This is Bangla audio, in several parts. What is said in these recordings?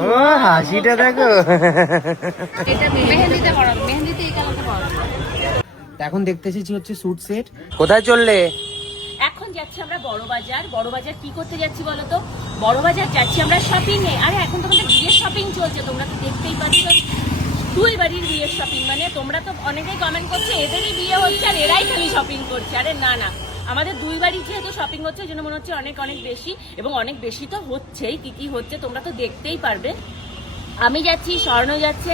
ও হাসিটা দেখো। এখন দেখতে এসেছি হচ্ছে স্যুট সেট কোথায় চললে? এখন যাচ্ছি আমরা বড় বাজার। বড় বাজার কি করতে যাচ্ছি বলো তো? বড় বাজার যাচ্ছি আমরা শপিং এ। আরে এখন তো আমাদের বিয়ের শপিং চলছে তোমরা তো দেখতেই পাচ্ছ। দুই বাড়ির বিয়ের শপিং মানে তোমরা তো অনেকেই কমেন্ট করছ এদেরই বিয়ে হচ্ছে আর এরাই খালি শপিং করছে। আরে না না। আমাদের দুই বাড়ির যেহেতু শপিং হচ্ছে ওই জন্য মনে হচ্ছে অনেক অনেক বেশি এবং অনেক বেশি তো হচ্ছেই। কি কি হচ্ছে তোমরা তো দেখতেই পারবে। আমি যাচ্ছি, স্বর্ণ যাচ্ছে।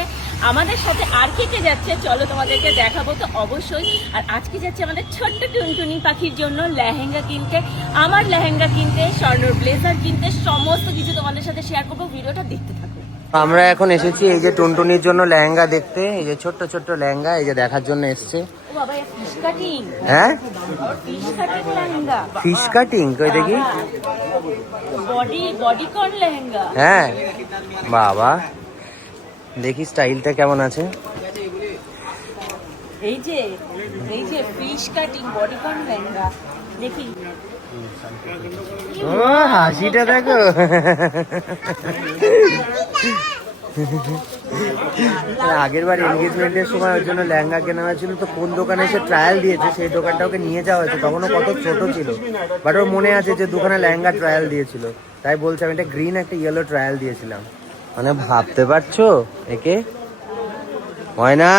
আমাদের সাথে আর কে কে যাচ্ছে? চলো তোমাদেরকে দেখাবো তো অবশ্যই। আর আজকে যাচ্ছে আমাদের ছোট্ট টুনটুনি পাখির জন্য লেহেঙ্গা কিনতে। আমার লেহেঙ্গা কিনতে, স্বর্ণর ব্লেজার কিনতে, সমস্ত কিছু তোমাদের সাথে শেয়ার করব। ভিডিওটা দেখতে থাকো। আমরা এখন এসেছি এই যে টুনটুনির জন্য লেহেঙ্গা দেখতে এই যে ছোট্ট ছোট্ট লেহেঙ্গা এই যে দেখার জন্য এসছে। হ্যাঁ? ফিশ কাটিং কই দেখি? কন লেহেঙ্গা। হ্যাঁ বাবা। দেখি স্টাইলটা কেমন আছে। এই যে এই যে ফিশ কাটিং বডি লেহেঙ্গা। দেখি। ও হাসিটা দেখো। আগের বার এনগেজমেন্টের সময় ওর জন্য লেহেঙ্গা কেনা হয়েছিল তো কোন দোকানে এসে ট্রায়াল দিয়েছে সেই দোকানটা ওকে নিয়ে যাওয়া হয়েছে তখনও কত ছোট ছিল। বাট ওর মনে আছে যে দোকানে লেহেঙ্গা ট্রায়াল দিয়েছিল তাই বলছে আমি একটা গ্রিন একটা ইয়েলো ট্রায়াল দিয়েছিলাম। মানে ভাবতে পারছ একে? হয় না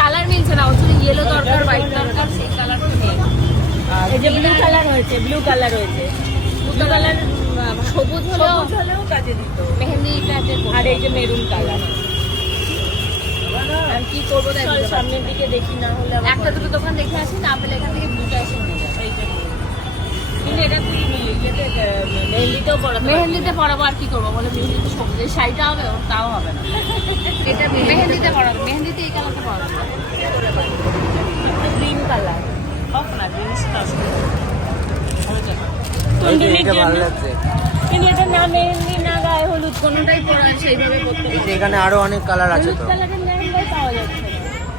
কালার মিলছে না ওর ইয়েলো দরকার হোয়াইট দরকার সেই কালারটা নেই। এই যে ব্লু কালার হয়েছে ব্লু কালার হয়েছে। কালার সবুজ হলেও হলেও কাজে দিত। মেহেন্দি আর এই যে মেরুন কালার। আর কি করব চল সামনের দিকে দেখি না হলে একটা দুটো দোকান দেখে আসি এখান থেকে দুটো এসে নিয়ে যাব। এই মেহেন্দিতে পড়াবো আর কি করব? বলে মেহেন্দিতে সবুজের শাড়িটা হবে তাও হবে না। এটা মেহেন্দিতে পড়াবো মেহেন্দিতে এই কালারটা পড়াবো গ্রিন কালার। অফ না গ্রিন ভালো লাগছে। কিন্তু এটা না মেহেন্দি না গায়ে হলুদ কোনোটাই পড়া সেইভাবে করতে এই যে এখানে আরও অনেক কালার আছে হলুদ তো কালারের লেহেঙ্গাই পাওয়া যাচ্ছে।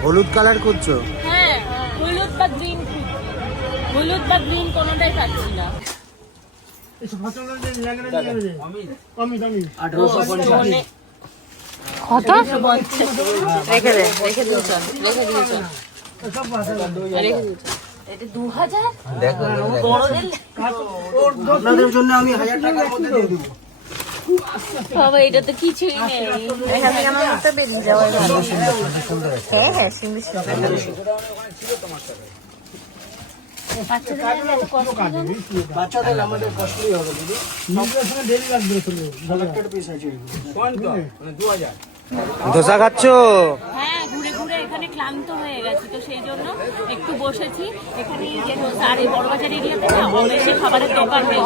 হলুদ কালার খুঁজছো? হ্যাঁ হলুদ বা গ্রিন হলুদ বা গ্রিন কোনোটাই পাচ্ছি না। কত? রেখে দে রেখে চল রেখে দিও বাবা এটা তো কিছুই নেই। এখান থেকে আমার মতো বেরিয়ে যাওয়া হ্যাঁ হ্যাঁ সুন্দর সুন্দর। বাচ্চাদের জন্য এত কষ্ট জানো? বাচ্চাদের আমাদের কষ্টই হবে দু হাজার ধোসা খাচ্ছো? হ্যাঁ ক্লান্ত হয়ে গেছি, তো সেই জন্য একটু বসেছি। এখানে যে আর এই বড়বাজার এরিয়াতে না খাবারের দোকান নেই।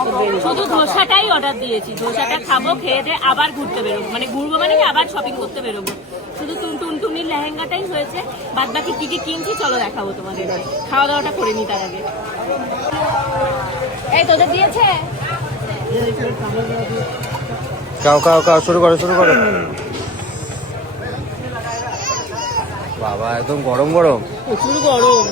শুধু ধোসাটাই অর্ডার দিয়েছি। ধোসাটা খাব, খেয়ে দিয়ে আবার ঘুরতে বেরোবো। মানে ঘুরবো মানে কি আবার শপিং করতে বেরোবো। শুধু টুন টুনটুনির লেহেঙ্গাটাই হয়েছে। বাদ বাকি কি কি কিনছি চলো দেখাবো তোমাদের। খাওয়া দাওয়াটা করে নি তার আগে। এই তোদের দিয়েছে? খাও খাও খাও শুরু করো শুরু করো। বাবা একদম গরম গরম। প্রচুর গরম।